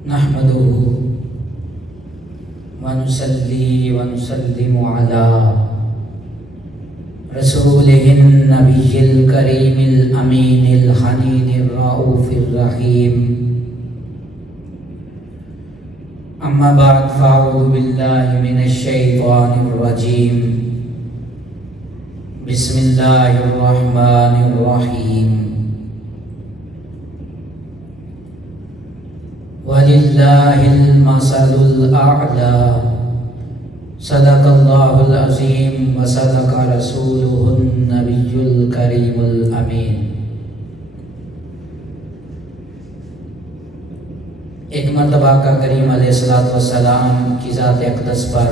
نحمده ونصلي ونسلم على رسوله النبي الكريم الأمين الحنين الرؤوف الرحيم. أما بعد فأعوذ بالله من الشيطان الرجيم. بسم الله الرحمن الرحيم. وَلِلَّهِ الْمَثَلُ الْأَعْلَى. صدق اللہ العظیم وصدق رسولہ النبی الکریم الامین. ایک مرتبہ کا کریم علیہ السلام کی ذات اقدس پر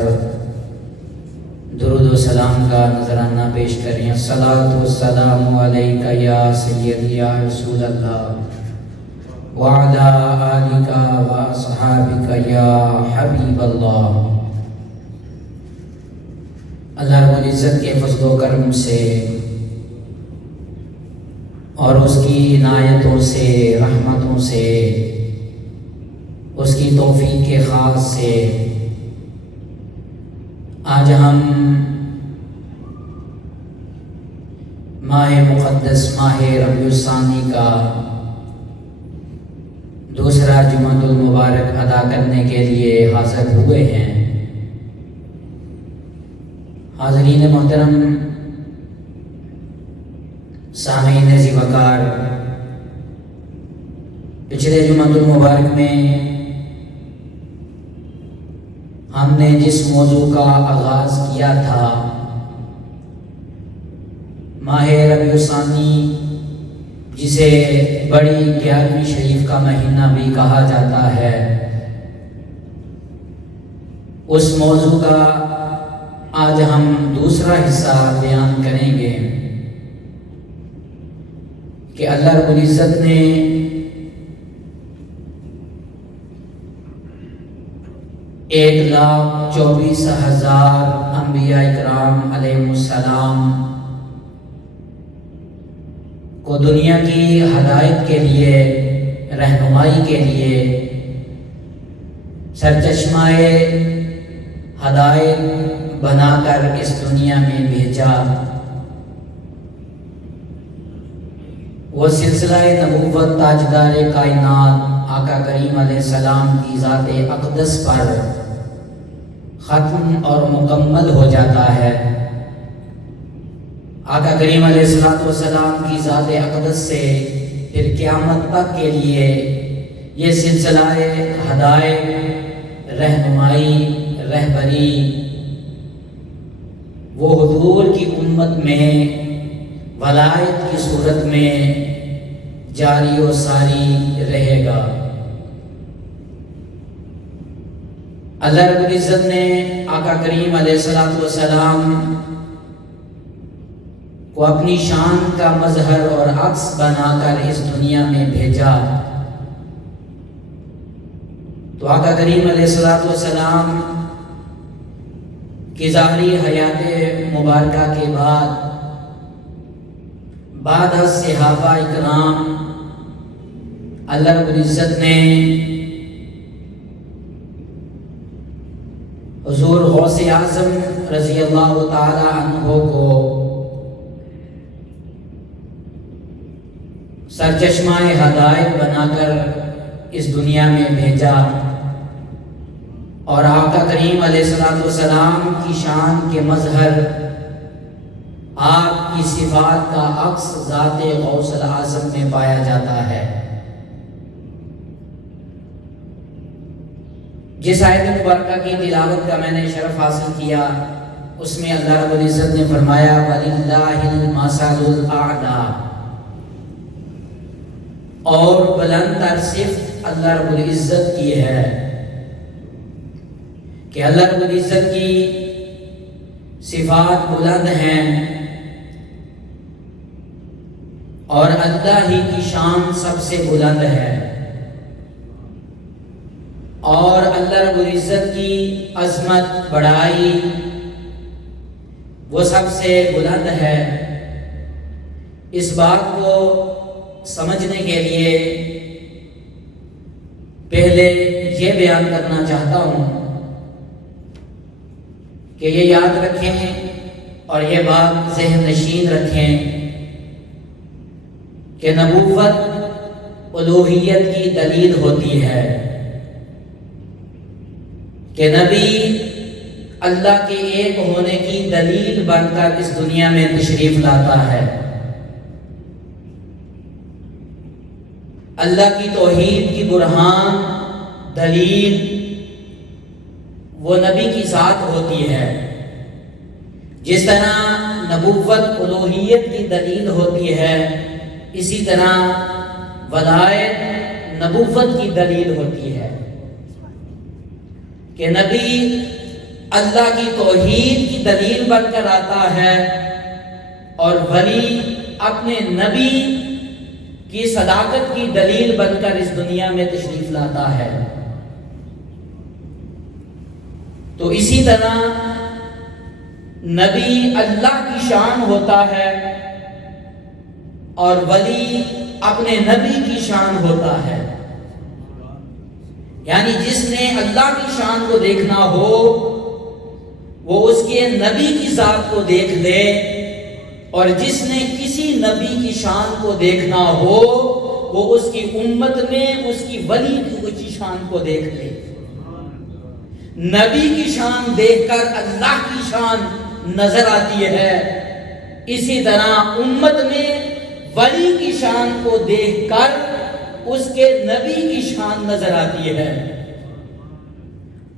درود و سلام کا نذرانہ پیش کریں. الصلاۃ والسلام علیک یا سیدی یا رسول اللہ وعلی آلک واصحابک یا حبیب اللہ. اللہ رب العزت کے فضل و کرم سے اور اس کی عنایتوں سے، رحمتوں سے، اس کی توفیق کے خاص سے آج ہم ماہ مقدس ماہ ربیع الثانی کا دوسرا جمعۃ المبارک ادا کرنے کے لیے حاضر ہوئے ہیں. حاضرین محترم، سامعین ذی وقار، پچھلے جمعۃ المبارک میں ہم نے جس موضوع کا آغاز کیا تھا، ماہ ربیع الثانی جسے بڑی 11ویں شریف کا مہینہ بھی کہا جاتا ہے، اس موضوع کا آج ہم دوسرا حصہ بیان کریں گے کہ اللہ رب العزت نے ایک 1,24,000 انبیاء اکرام علیہ السلام کو دنیا کی ہدایت کے لیے، رہنمائی کے لیے، سرچشمہ ہدایت بنا کر اس دنیا میں بھیجا. وہ سلسلہ نبوت تاجدار کائنات آقا کریم علیہ السلام کی ذات اقدس پر ختم اور مکمل ہو جاتا ہے. آقا کریم علیہ السلام کی ذات اقدس سے پھر قیامت تک کے لیے یہ سلسلہ ہدایت، رہنمائی، رہبری وہ حضور کی امت میں ولایت کی صورت میں جاری و ساری رہے گا. اللہ رب العزت نے آقا کریم علیہ السلام کو اپنی شان کا مظہر اور عکس بنا کر اس دنیا میں بھیجا. تو آقا کریم علیہ السلام کی ظاہری حیات مبارکہ کے بعد از صحابہ اکرام اللہ رب العزت نے حضور غوث اعظم رضی اللہ تعالی عنہ کو سرچشمہ ہدایت بنا کر اس دنیا میں بھیجا، اور آقا کریم علیہ السلام کی شان کے مظہر، آپ کی صفات کا عکس ذات غوث اعظم میں پایا جاتا ہے. جس آیت مبارکہ کی تلاوت کا میں نے شرف حاصل کیا، اس میں اللہ رب العزت نے فرمایا وَلِلَّهِ الْمَثَلُ الْأَعْلَى، اور بلند تر صفت اللہ رب العزت کی ہے کہ اللہ رب العزت کی صفات بلند ہیں اور اللہ ہی کی شان سب سے بلند ہے، اور اللہ رب العزت کی عظمت، بڑائی وہ سب سے بلند ہے. اس بات کو سمجھنے کے لیے پہلے یہ بیان کرنا چاہتا ہوں کہ یہ یاد رکھیں اور یہ بات ذہن نشین رکھیں کہ نبوت الوہیت کی دلیل ہوتی ہے، کہ نبی اللہ کے ایک ہونے کی دلیل بن کر اس دنیا میں تشریف لاتا ہے۔ اللہ کی توحید کی برہان دلیل وہ نبی کی ذات ہوتی ہے، جس طرح نبوت الوہیت کی دلیل ہوتی ہے، اسی طرح ولایت نبوت کی دلیل ہوتی ہے کہ نبی اللہ کی توحید کی دلیل بن کر آتا ہے اور ولی اپنے نبی کی صداقت کی دلیل بن کر اس دنیا میں تشریف لاتا ہے۔ تو اسی طرح نبی اللہ کی شان ہوتا ہے اور ولی اپنے نبی کی شان ہوتا ہے، یعنی جس نے اللہ کی شان کو دیکھنا ہو وہ اس کے نبی کی ذات کو دیکھ لے، اور جس نے کسی نبی کی شان کو دیکھنا ہو وہ اس کی امت میں اس کی ولی کی شان کو دیکھ لے۔ نبی کی شان دیکھ کر اللہ کی شان نظر آتی ہے، اسی طرح امت میں ولی کی شان کو دیکھ کر اس کے نبی کی شان نظر آتی ہے۔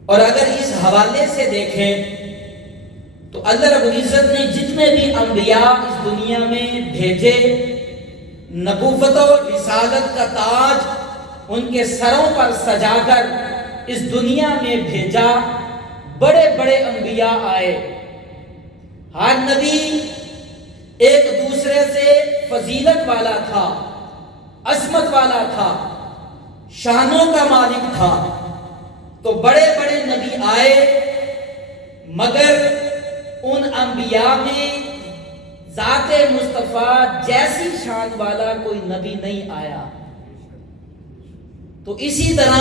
اور اگر اس حوالے سے دیکھیں تو اللہ رب العزت نے جتنے بھی انبیاء اس دنیا میں بھیجے، نبوت و رسالت کا تاج ان کے سروں پر سجا کر اس دنیا میں بھیجا، بڑے بڑے انبیاء آئے، ہر نبی ایک دوسرے سے فضیلت والا تھا، عظمت والا تھا، شانوں کا مالک تھا۔ تو بڑے بڑے نبی آئے، مگر ان انبیاء میں ذات مصطفیٰ جیسی شان والا کوئی نبی نہیں آیا۔ تو اسی طرح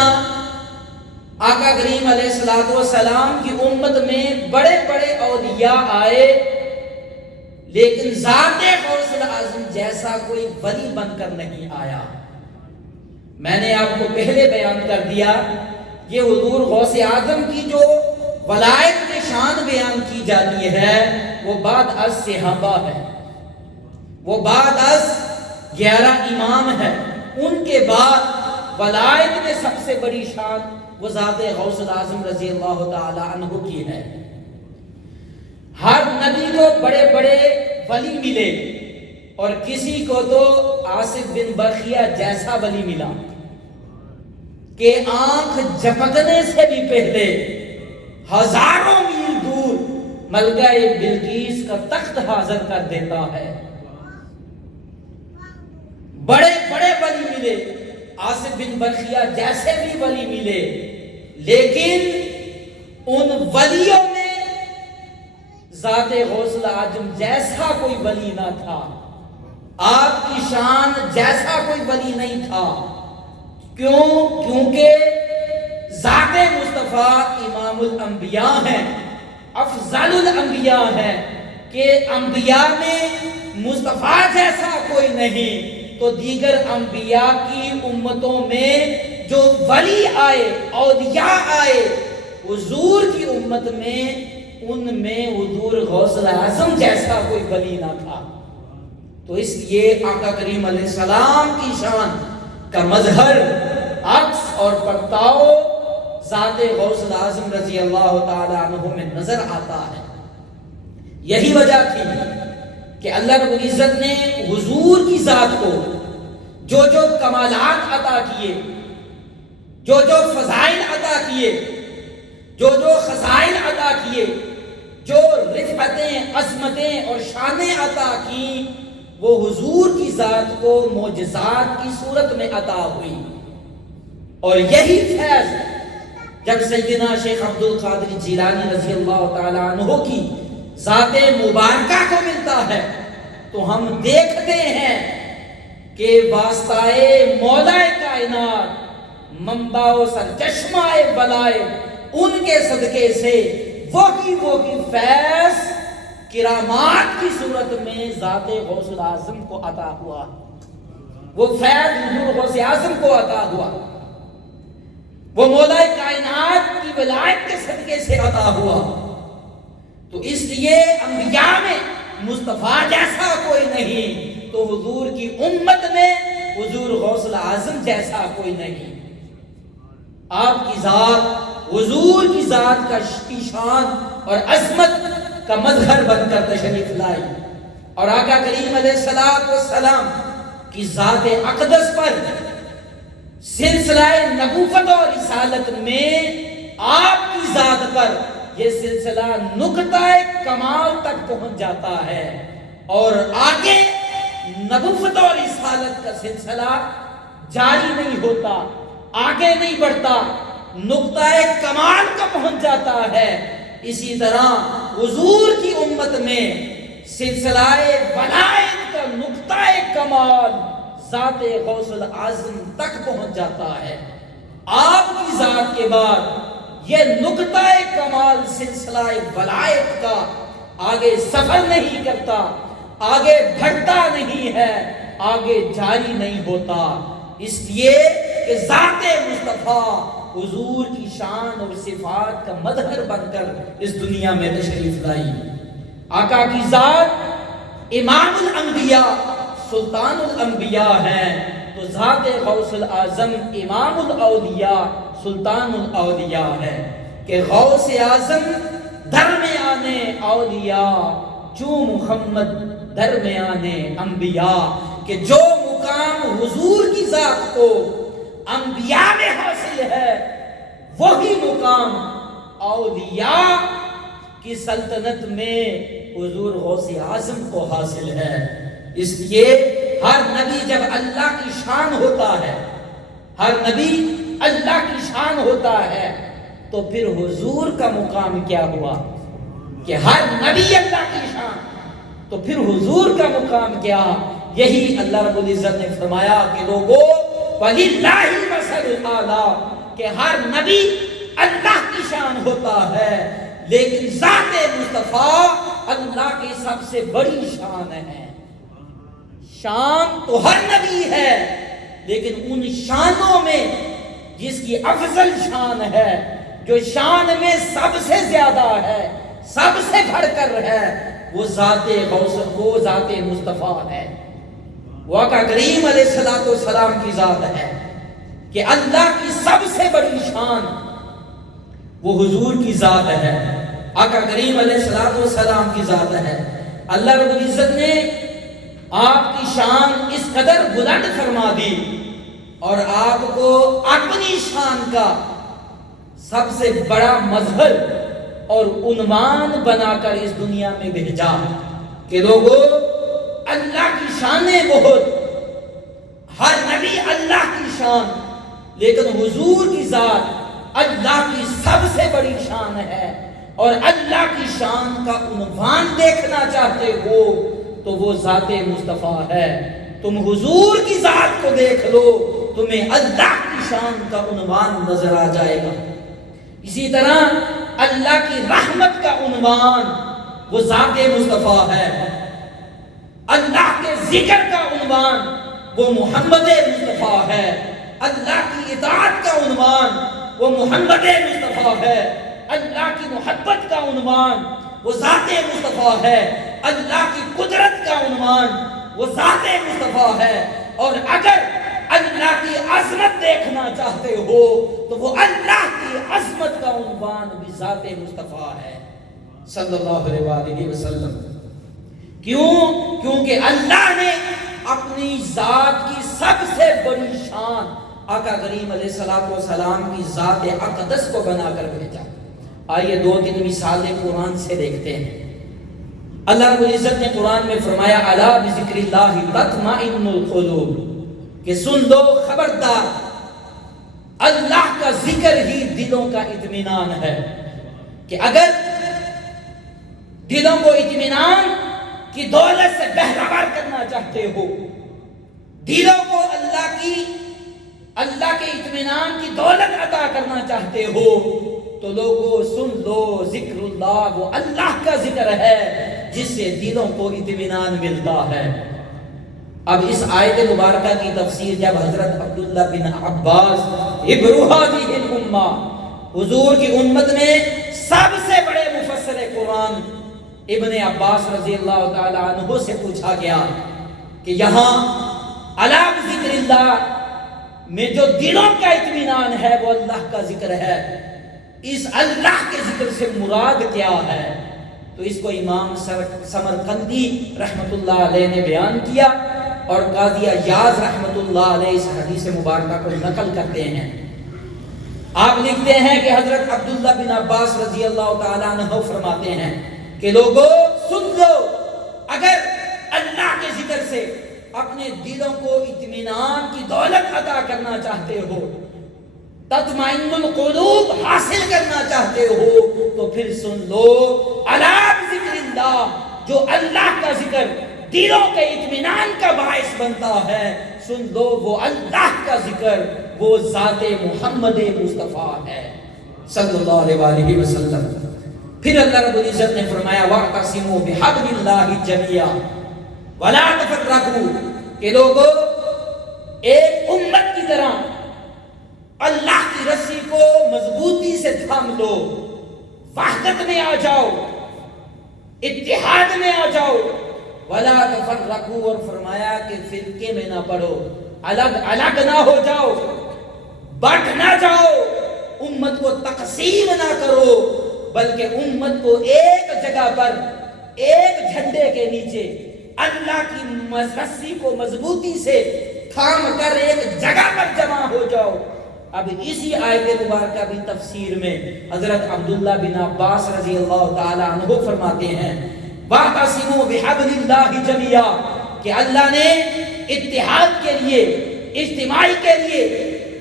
آقا کریم علیہ السلام کی امت میں بڑے بڑے اولیاء آئے، لیکن ذات غوث اعظم جیسا کوئی ولی بن کر نہیں آیا۔ میں نے آپ کو پہلے بیان کر دیا، یہ حضور غوث اعظم کی جو ولایت میں شان بیان کی جاتی ہے وہ بعد از صحابہ ہے، وہ بعد از 11 امام ہے، ان کے بعد ولایت میں سب سے بڑی شان وہ ذات غوث اعظم رضی اللہ تعالی عنہ کی ہے۔ ہر نبی کو بڑے بڑے ولی ملے اور کسی کو تو آصف بن برخیہ جیسا ولی ملا کہ آنکھ جھپکنے سے بھی پہلے ہزاروں میل دور ملکہ بلقیس کا تخت حاضر کر دیتا ہے۔ بڑے بڑے ولی ملے، آصف بن برخیہ جیسے بھی ولی ملے، لیکن ان ولیوں میں ذات غوث اعظم جیسا کوئی ولی نہ تھا، آپ کی شان جیسا کوئی ولی نہیں تھا۔ کیونکہ ذات مصطفیٰ امام الانبیاء ہیں، افضل الانبیاء ہیں، کہ انبیاء میں مصطفیٰ جیسا کوئی نہیں، تو دیگر انبیاء کی امتوں میں جو ولی آئے، اولیاء آئے، حضور کی امت میں ان میں حضور غوث اعظم جیسا کوئی ولی نہ تھا۔ تو اس لیے آقا کریم علیہ السلام کی شان کا مظہر، عکس اور پرتاؤ ذات غوث اعظم رضی اللہ تعالی عنہ میں نظر آتا ہے۔ یہی وجہ تھی کہ اللہ رب العزت نے حضور کی ذات کو جو جو کمالات عطا کیے، جو جو فضائل عطا کیے، جو جو خزائن عطا کیے، جو رفعتیں، عظمتیں اور شانیں عطا کی، وہ حضور کی ذات کو معجزات کی صورت میں عطا ہوئی۔ اور یہی فیض جب سیدنا شیخ عبد القادر جیلانی رضی اللہ تعالی عنہ کی ذات مبارکہ کو ملتا ہے تو ہم دیکھتے ہیں کہ واسطہ مولا کائنات منبع و سرچشمہ بلائے، ان کے صدقے سے وہی فیض کرامات کی صورت میں ذات غوث الاعظم کو عطا ہوا، وہ فیض حضور غوث اعظم کو عطا ہوا، وہ مولا کائنات کی ولایت کے صدقے سے عطا ہوا۔ تو اس لیے انبیاء میں مصطفیٰ جیسا کوئی نہیں، تو حضور کی امت میں حضور غوث الاعظم جیسا کوئی نہیں۔ آپ کی ذات، حضور کی ذات کی شان اور عظمت کا مظہر بن کر تشریف لائی، اور آقا کریم علیہ السلام کی ذات اقدس پر سلسلہ نبوت اور رسالت میں آپ کی ذات پر یہ سلسلہ نقطہ کمال تک پہنچ جاتا ہے، اور آگے نبوت اور رسالت کا سلسلہ جاری نہیں ہوتا، آگے نہیں بڑھتا، نقطہ کمال کا پہنچ جاتا ہے۔ اسی طرح حضور کی امت میں سلسلہ ولایت کا نقطہ کمال ذات غوث الاعظم تک پہنچ جاتا ہے۔ آپ کی ذات کے بعد یہ نقطہ کمال سلسلہ ولایت کا آگے سفر نہیں کرتا، آگے بڑھتا نہیں ہے، آگے جاری نہیں ہوتا، اس لیے کہ ذات مصطفیٰ حضور کی شان اور صفات کا مظہر بن کر اس دنیا میں تشریف لائی۔ آقا کی ذات امام الانبیاء، سلطان الانبیاء ہے، تو ذات غوث الاعظم امام الاولیاء، سلطان الاولیاء ہے، کہ غوث اعظم درمیان اولیاء جو محمد درمیان انبیاء، کہ جو مقام حضور کی ذات کو انبیاء میں حاصل ہے وہی مقام اولیاء کی سلطنت میں حضور غوث اعظم کو حاصل ہے۔ اس لیے ہر نبی جب اللہ کی شان ہوتا ہے، ہر نبی اللہ کی شان ہوتا ہے، تو پھر حضور کا مقام کیا ہوا کہ ہر نبی اللہ کی شان، تو پھر حضور کا مقام کیا؟ یہی اللہ رب العزت نے فرمایا کہ لوگوں وَلِلَّهِ الْمَثَلُ الْأَعْلَىٰ، کہ ہر نبی اللہ کی شان ہوتا ہے، لیکن ذات مصطفیٰ اللہ کی سب سے بڑی شان ہے۔ شان تو ہر نبی ہے، لیکن ان شانوں میں جس کی افضل شان ہے، جو شان میں سب سے زیادہ ہے، سب سے بڑھ کر ہے، وہ ذات مصطفیٰ ہے، وہ آقا کریم علیہ السلام کی ذات ہے، کہ اللہ کی سب سے بڑی شان وہ حضور کی ذات ہے، آقا کریم علیہ السلام کی ذات ہے۔ اللہ رب العزت نے آپ کی شان اس قدر بلند فرما دی اور آپ کو اپنی شان کا سب سے بڑا مظہر اور عنوان بنا کر اس دنیا میں بھیجا کہ لوگوں اللہ کی شانیں بہت، ہر نبی اللہ کی شان، لیکن حضور کی ذات اللہ کی سب سے بڑی شان ہے، اور اللہ کی شان کا عنوان دیکھنا چاہتے ہو تو وہ ذات مصطفیٰ ہے۔ تم حضور کی ذات کو دیکھ لو، تمہیں اللہ کی شان کا عنوان نظر آ جائے گا۔ اسی طرح اللہ کی رحمت کا عنوان وہ ذات مصطفیٰ ہے، اللہ کے ذکر کا عنوان وہ محمد مصطفیٰ ہے، اللہ کی اطاعت کا عنوان وہ محمد مصطفیٰ ہے، اللہ کی محبت کا عنوان وہ ذات مصطفیٰ ہے، اللہ کی قدرت کا عنوان وہ ذات مصطفیٰ ہے، اور اگر اللہ کی عظمت دیکھنا چاہتے ہو تو وہ اللہ کی عظمت کا عنوان بھی ذات مصطفیٰ ہے صلی اللہ علیہ وسلم۔ کیونکہ اللہ نے اپنی ذات کی سب سے بڑی شان آقا کریم علیہ السلام کی ذات اقدس کو بنا کر بھیجا۔ آئیے دو تین مثالیں قرآن سے دیکھتے ہیں۔ اللہ رب العزت نے قرآن میں فرمایا الا بذکر اللہ تطمئن القلوب، کہ سن لو خبردار، اللہ کا ذکر ہی دلوں کا اطمینان ہے، کہ اگر دلوں کو اطمینان کی دولت سے بہرہور کرنا چاہتے ہو، دلوں کو اللہ کی اللہ کے اطمینان کی دولت عطا کرنا چاہتے ہو تو لوگوں سن لو، ذکر اللہ وہ اللہ کا ذکر ہے جس سے دلوں کو اطمینان ملتا ہے۔ اب اس آیت مبارکہ کی تفسیر جب حضرت عبداللہ بن عباس ابن هذه الامہ، حضور کی امت میں سب سے بڑے مفسر قرآن ابن عباس رضی اللہ تعالی عنہ سے پوچھا گیا کہ یہاں علی ذکر اللہ میں جو دلوں کا اطمینان ہے وہ اللہ کا ذکر ہے، اس اللہ کے ذکر سے مراد کیا ہے؟ تو اس کو امام سمرقندی رحمت اللہ علیہ نے بیان کیا اور قاضی عیاض رحمت اللہ علیہ اس حدیث مبارکہ کو نقل کرتے ہیں۔ آپ لکھتے ہیں کہ حضرت عبداللہ بن عباس رضی اللہ تعالیٰ عنہ فرماتے ہیں کہ لوگوں سن لو، اگر اللہ کے ذکر سے اپنے دلوں کو اطمینان کی دولت عطا کرنا چاہتے ہو، تطمئن القلوب حاصل کرنا چاہتے ہو تو پھر سن لو الا ذکر اللہ، جو اللہ کا ذکر دلوں کے اطمینان کا باعث بنتا ہے، سن لو وہ اللہ کا ذکر، وہ ذات محمد مصطفیٰ ہے صلی اللہ علیہ وآلہ وسلم۔ پھر اللہ رب العزت نے فرمایا وَاعْتَصِمُوا بِحَبْلِ اللَّهِ جَمِيعًا وَلَا تَفَرَّقُوا، کہ لوگوں ایک امت کی طرح اللہ کی رسی کو مضبوطی سے تھام لو، وحدت میں آ جاؤ، اتحاد میں آ جاؤ، وَلَا تَفَرَّقُوا، اور فرمایا کہ فرقے میں نہ پڑو، الگ الگ نہ ہو جاؤ، بٹ نہ جاؤ، امت کو تقسیم نہ کرو، بلکہ امت کو ایک جگہ پر ایک جھنڈے کے نیچے اللہ کی رسی کو مضبوطی سے تھام کر ایک جگہ پر جمع ہو جاؤ۔ اب اسی آیت مبارکہ بھی تفسیر میں حضرت عبداللہ بن عباس رضی اللہ تعالی عنہ فرماتے ہیں وَاعْتَصِمُوا بِحَبْلِ اللَّهِ جَمِيعًا، کہ اللہ نے اتحاد کے لیے، اجتماعی کے لیے،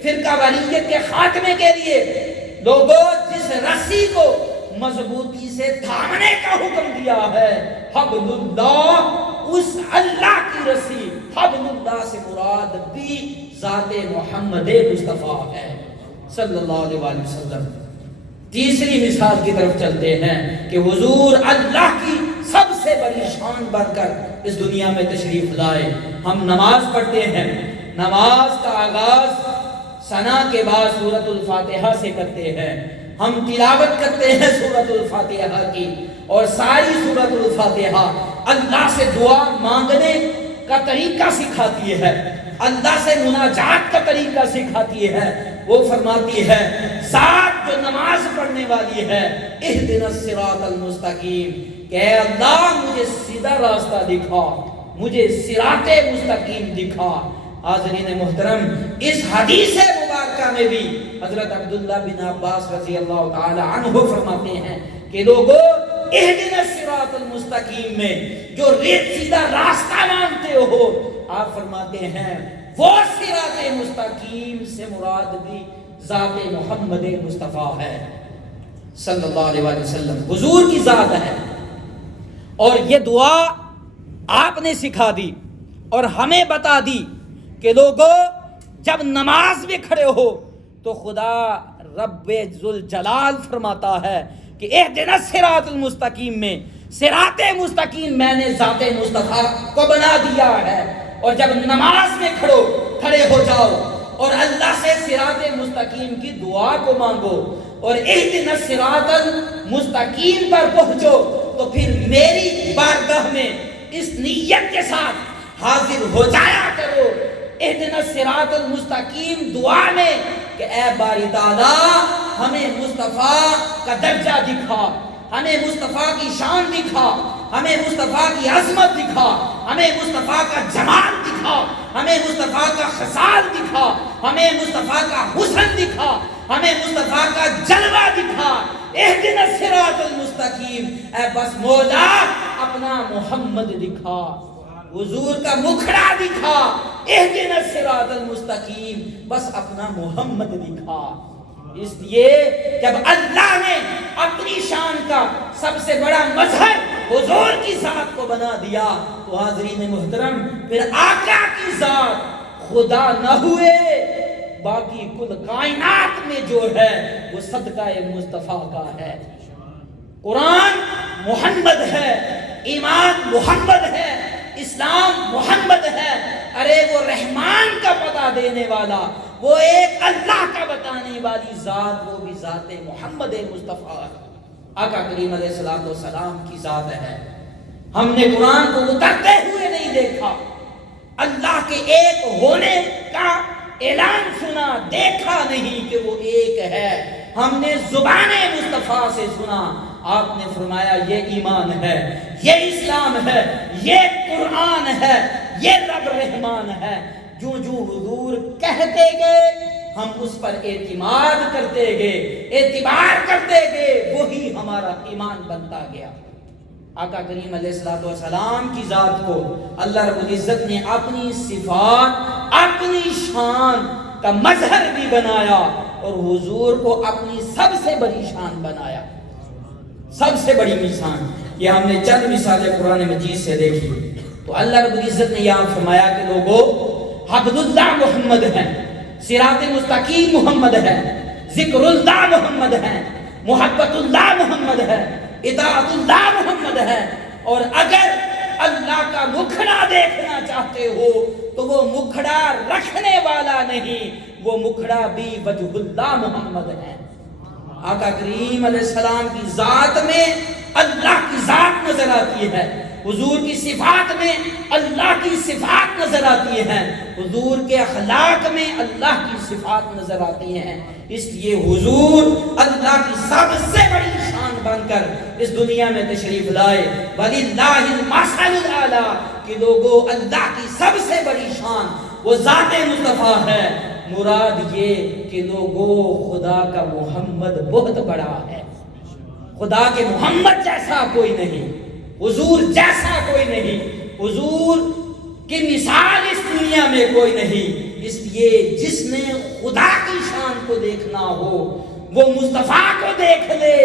فرقہ واریت کے خاتمے کے لیے لوگوں جس رسی کو مضبوطی سے تھامنے کا حکم دیا ہے، حبل اللہ، اس اللہ کی رسی، حبل اللہ سے مراد بھی ذات محمد مصطفیٰ ہے صلی اللہ علیہ وآلہ وسلم۔ تیسری مثال کی طرف چلتے ہیں کہ حضور اللہ کی سب سے بڑی شان بن کر اس دنیا میں تشریف لائے۔ ہم نماز پڑھتے ہیں، نماز کا آغاز ثنا کے بعد سورۃ الفاتحہ سے کرتے ہیں، ہم تلاوت کرتے ہیں سورۃ الفاتحہ کی، اور ساری سورۃ الفاتحہ اللہ سے دعا مانگنے کا طریقہ سکھاتی ہے، اللہ سے مناجات کا طریقہ سکھاتی ہے۔ وہ فرماتی ہے ساتھ جو نماز پڑھنے والی ہے اہدنا الصراط المستقیم، کہ اے اللہ مجھے سیدھا راستہ دکھا، مجھے صراط مستقیم دکھا۔ حاضرین محترم، اس حدیث مبارکہ میں بھی حضرت عبداللہ بن عباس رضی اللہ تعالی عنہ فرماتے ہیں کہ لوگوں اہدنا الصراط المستقیم میں جو سیدھا راستہ مانتے ہو، آپ فرماتے ہیں وہ صراط مستقیم سے مراد بھی ذات محمد مصطفیٰ ہے صلی اللہ علیہ وآلہ وسلم، حضور کی ذات ہے۔ اور یہ دعا آپ نے سکھا دی اور ہمیں بتا دی کہ لوگوں جب نماز میں کھڑے ہو تو خدا رب ذوالجلال فرماتا ہے کہ اہدنا الصراط المستقیم میں صراط مستقیم میں نے ذات مصطفیٰ کو بنا دیا ہے۔ اور جب نماز میں کھڑے ہو جاؤ اور اللہ سے صراط مستقیم کی دعا کو مانگو اور اہدنا الصراط المستقیم پر پہنچو تو پھر میری بارگاہ میں اس نیت کے ساتھ حاضر ہو جایا کرو اہدنا الصراط المستقیم دعا میں کہ اے باری تعالیٰ ہمیں مصطفیٰ کا درجہ دکھا، ہمیں مصطفیٰ کی شان دکھا، ہمیں مصطفیٰ کی عظمت دکھا، ہمیں مصطفیٰ کا جمال دکھا، ہمیں مصطفیٰ کا خصال دکھا، ہمیں مصطفیٰ کا حسن دکھا، ہمیں مصطفیٰ کا جلوہ دکھا۔ اہدنا الصراط المستقیم، اے بس مولا اپنا محمد دکھا، حضور کا مکھڑا دکھا، اہدنا الصراط المستقیم، بس اپنا محمد دکھا۔ اس لیے جب اللہ نے اپنی شان کا سب سے بڑا مظہر حضور کی ذات کو بنا دیا تو حاضرین محترم پھر آقا کی ذات خدا نہ ہوئے باقی کل کائنات میں جو ہے وہ صدقہ مصطفیٰ کا ہے۔ قرآن محمد ہے، ایمان محمد ہے، اسلام محمد ہے۔ ارے وہ رحمان کا پتہ دینے والا، وہ ایک اللہ کا بتانے والی ذات، وہ بھی ذات محمد مصطفیٰ ہے، آقا کریم علیہ السلام کی ذات ہے۔ ہم نے قرآن کو اترتے ہوئے نہیں دیکھا، اللہ کے ایک ہونے کا اعلان سنا، دیکھا نہیں کہ وہ ایک ہے۔ ہم نے زبان مصطفیٰ سے سنا، آپ نے فرمایا یہ ایمان ہے، یہ اسلام ہے، یہ قرآن ہے، یہ رب رحمان ہے۔ جو جو حضور کہتے گئے ہم اس پر اعتماد کرتے گئے، اعتبار کرتے گئے، وہی ہمارا ایمان بنتا گیا۔ آقا کریم علیہ السلام کی ذات کو اللہ رب العزت نے اپنی صفات، اپنی شان کا مظہر بھی بنایا، اور حضور کو اپنی سب سے بڑی شان بنایا، سب سے بڑی مثال۔ یہ ہم نے چند مثالیں قرآن مجید سے دیکھی تو اللہ رب العزت نے یہاں فرمایا کہ لوگوں، حبل اللہ محمد ہے، صراط مستقیم محمد ہے، ذکر اللہ محمد ہے، محبت اللہ محمد ہے، اطاعت اللہ محمد ہے۔ اور اگر اللہ کا مکھڑا دیکھنا چاہتے ہو تو وہ مکھڑا رکھنے والا نہیں، وہ مکھڑا بھی وجہ اللہ محمد ہے۔ آقا کریم علیہ السلام کی ذات میں اللہ کی ذات نظر آتی ہے، حضور کی صفات میں اللہ کی صفات نظر آتی ہیں، حضور کے اخلاق میں اللہ کی صفات نظر آتی ہیں۔ اس لیے حضور اللہ کی سب سے بڑی شان بن کر اس دنیا میں تشریف لائے۔ وَلِلَّهِ الْمَثَلُ الْأَعْلَىٰ کہ لوگوں، اللہ کی سب سے بڑی شان وہ ذات مصطفیٰ ہے۔ مراد یہ کہ لوگوں، خدا کا محمد بہت بڑا ہے، خدا کے محمد جیسا کوئی نہیں، حضور جیسا کوئی نہیں، حضور کی مثال اس دنیا میں کوئی نہیں۔ اس لیے جس نے خدا کی شان کو دیکھنا ہو وہ مصطفیٰ کو دیکھ لے،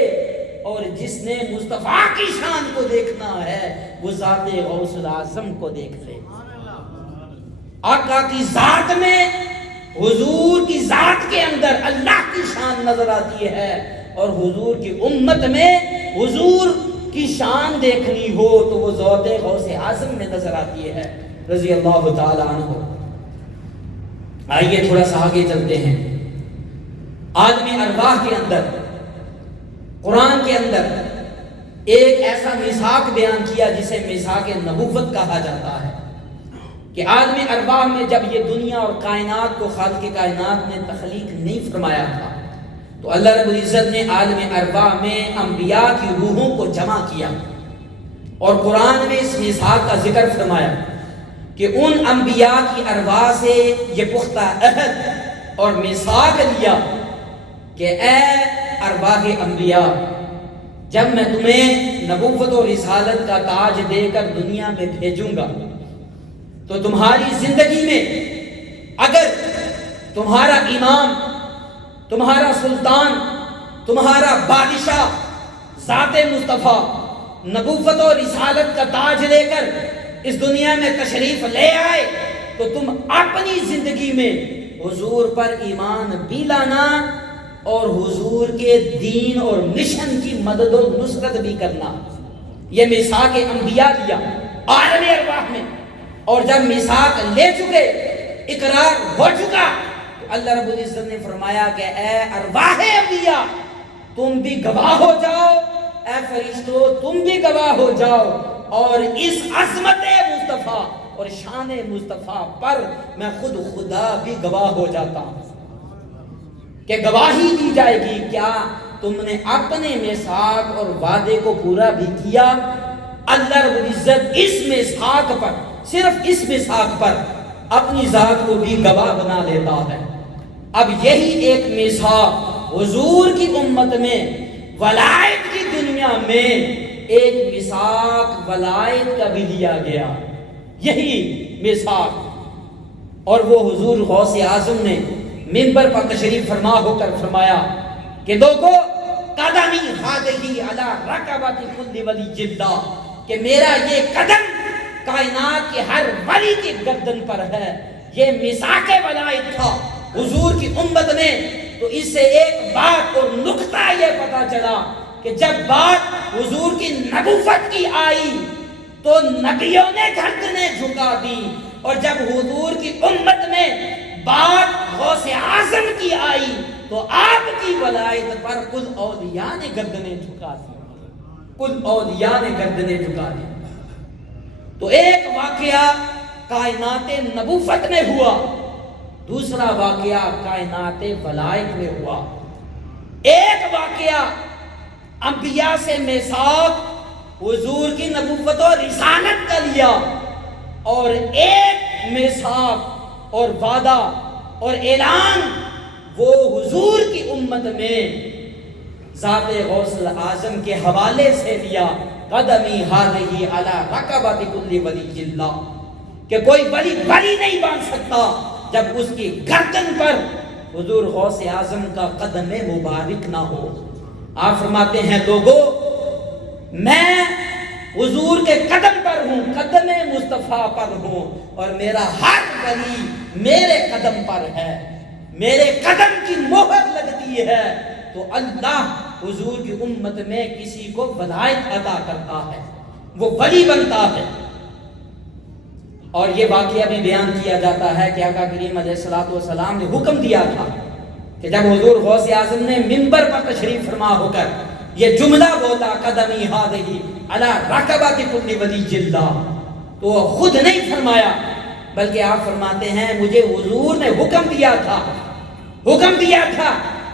اور جس نے مصطفیٰ کی شان کو دیکھنا ہے وہ ذات غوث الاعظم کو دیکھ لے۔ آقا کی ذات میں، حضور کی ذات کے اندر اللہ کی شان نظر آتی ہے، اور حضور کی امت میں حضور کی شان دیکھنی ہو تو وہ ذات غوث اعظم میں نظر آتی ہے رضی اللہ تعالی عنہ۔ آئیے تھوڑا سا آگے چلتے ہیں۔ عالم ارواح کے اندر، قرآن کے اندر ایک ایسا میثاق بیان کیا جسے میثاق نبوت کہا جاتا ہے کہ عالم ارواح میں جب یہ دنیا اور کائنات کو خالق کائنات نے تخلیق نہیں فرمایا تھا تو اللہ رب العزت نے عالم ارواح میں انبیاء کی روحوں کو جمع کیا، اور قرآن میں اس میثاق کا ذکر فرمایا کہ ان انبیاء کی ارواح سے یہ پختہ عہد اور میثاق لیا کہ اے ارواح انبیاء، جب میں تمہیں نبوت اور رسالت کا تاج دے کر دنیا میں بھیجوں گا تو تمہاری زندگی میں اگر تمہارا امام، تمہارا سلطان، تمہارا بادشاہ ذات مصطفیٰ نبوت اور رسالت کا تاج لے کر اس دنیا میں تشریف لے آئے تو تم اپنی زندگی میں حضور پر ایمان بھی لانا اور حضور کے دین اور مشن کی مدد و نصرت بھی کرنا۔ یہ میثاق انبیاء لیا عالم ارواح میں، اور جب میثاق لے چکے، اقرار ہو چکا، تو اللہ رب العزت نے فرمایا کہ اے ارواح انبیاء تم بھی گواہ ہو جاؤ، اے فرشتوں تم بھی گواہ ہو جاؤ، اور اس عظمت مصطفیٰ اور شان مصطفیٰ پر میں خود خدا بھی گواہ ہو جاتا ہوں کہ گواہی دی جائے گی کیا تم نے اپنے میثاق اور وعدے کو پورا بھی کیا۔ اللہ رب العزت اس میثاق پر، صرف اس میثاق پر اپنی ذات کو بھی گواہ بنا لیتا ہے۔ اب یہی ایک میثاق حضور کی امت میں ولایت کی دنیا میں ایک میثاق ولایت کا بھی لیا گیا، یہی میثاق، اور وہ حضور غوث اعظم نے منبر پر تشریف فرما ہو کر فرمایا کہ لوگوں، قدمی ہذہی علی رکبۃ کل ولی اللہ، کہ میرا یہ قدم کائنات کے ہر ولی کی گردن پر ہے۔ یہ میثاق ولایت تھا حضور کی امت میں، تو اس سے ایک بات اور نقطہ یہ پتا چلا کہ جب بات حضور کی نبوت کی آئی تو نبیوں نے گردنیں جھکا دی، اور جب حضور کی امت میں بات غوث اعظم کی آئی تو آپ کی ولایت پر کل اولیاء نے گردنیں جھکا دی، کل اولیاء نے گردنیں جھکا دی۔ تو ایک واقعہ کائنات نبوت میں ہوا، دوسرا واقعہ کائنات ولایت میں ہوا۔ ایک واقعہ انبیاء سے میثاق حضور کی نبوت اور رسالت کا لیا، اور ایک میثاق اور وعدہ اور اعلان وہ حضور کی امت میں ذات غوث اعظم کے حوالے سے لیا، قدمی ہذہ علی رقبۃ کل ولی اللہ، کہ کوئی ولی ولی نہیں بن سکتا جب اس کی گردن پر حضور غوث اعظم کا قدم مبارک نہ ہو۔ آپ فرماتے ہیں لوگوں، میں حضور کے قدم پر ہوں، قدم مصطفیٰ پر ہوں، اور میرا ہر ولی میرے قدم پر ہے، میرے قدم کی مہر لگتی ہے تو اللہ حضور کی امت میں کسی کو ولایت عطا کرتا ہے، وہ ولی بنتا ہے۔ اور یہ واقعہ بھی بیان کیا جاتا ہے کہ آقا کریم علیہ الصلوۃ والسلام نے حکم دیا تھا کہ جب حضور غوث اعظم نے منبر پر تشریف فرما ہو کر یہ جملہ بولا قدمی ہذہ علی رقبۃ کل ولی اللہ، تو وہ خود نہیں فرمایا بلکہ آپ فرماتے ہیں مجھے حضور نے حکم دیا تھا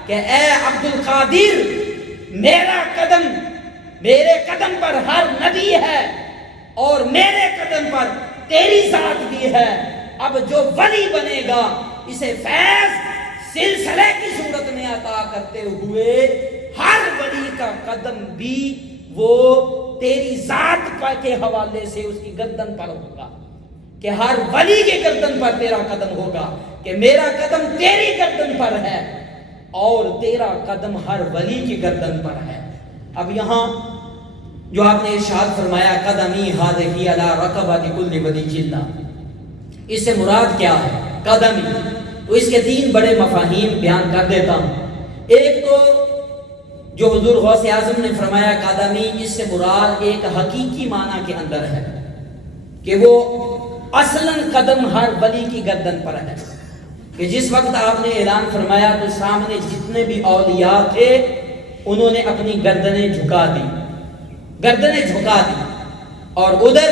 کہ اے عبد القادر، میرے قدم پر ہر نبی ہے اور میرے قدم پر تیری ذات بھی ہے، اب جو ولی بنے گا اسے فیض سلسلے کی صورت میں عطا کرتے ہوئے ہر ولی کا قدم بھی وہ تیری ذات کے حوالے سے اس کی گردن پر ہوگا، کہ ہر ولی کے گردن پر تیرا قدم ہوگا، کہ میرا قدم تیری گردن پر ہے اور تیرا قدم ہر ولی کی گردن پر ہے۔ اب یہاں جو آپ نے ارشاد فرمایا قدمی ہذہ علی رقبۃ کل ولی اللہ، اس سے مراد کیا ہے قدمی؟ تو اس کے تین بڑے مفاہیم بیان کر دیتا ہوں۔ ایک تو جو حضور غوث اعظم نے فرمایا قدمی، اس سے مراد ایک حقیقی معنی کے اندر ہے کہ وہ اصلاً قدم ہر ولی کی گردن پر ہے، کہ جس وقت آپ نے اعلان فرمایا تو سامنے جتنے بھی اولیاء تھے انہوں نے اپنی گردنیں جھکا دی، اور ادھر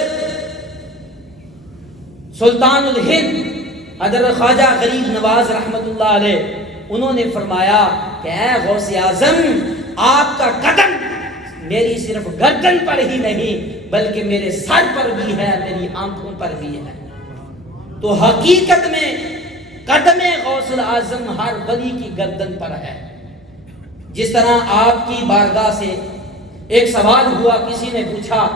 سلطان الہند حضرت خواجہ غریب نواز رحمت اللہ علیہ انہوں نے فرمایا کہ اے غوث اعظم، آپ کا قدم میری صرف گردن پر ہی نہیں بلکہ میرے سر پر بھی ہے، میری آنکھوں پر بھی ہے۔ تو حقیقت میں قدم غوث اعظم ہر ولی کی گردن پر ہے۔ جس طرح آپ کی بارگاہ سے ایک سوال ہوا، کسی نے پوچھا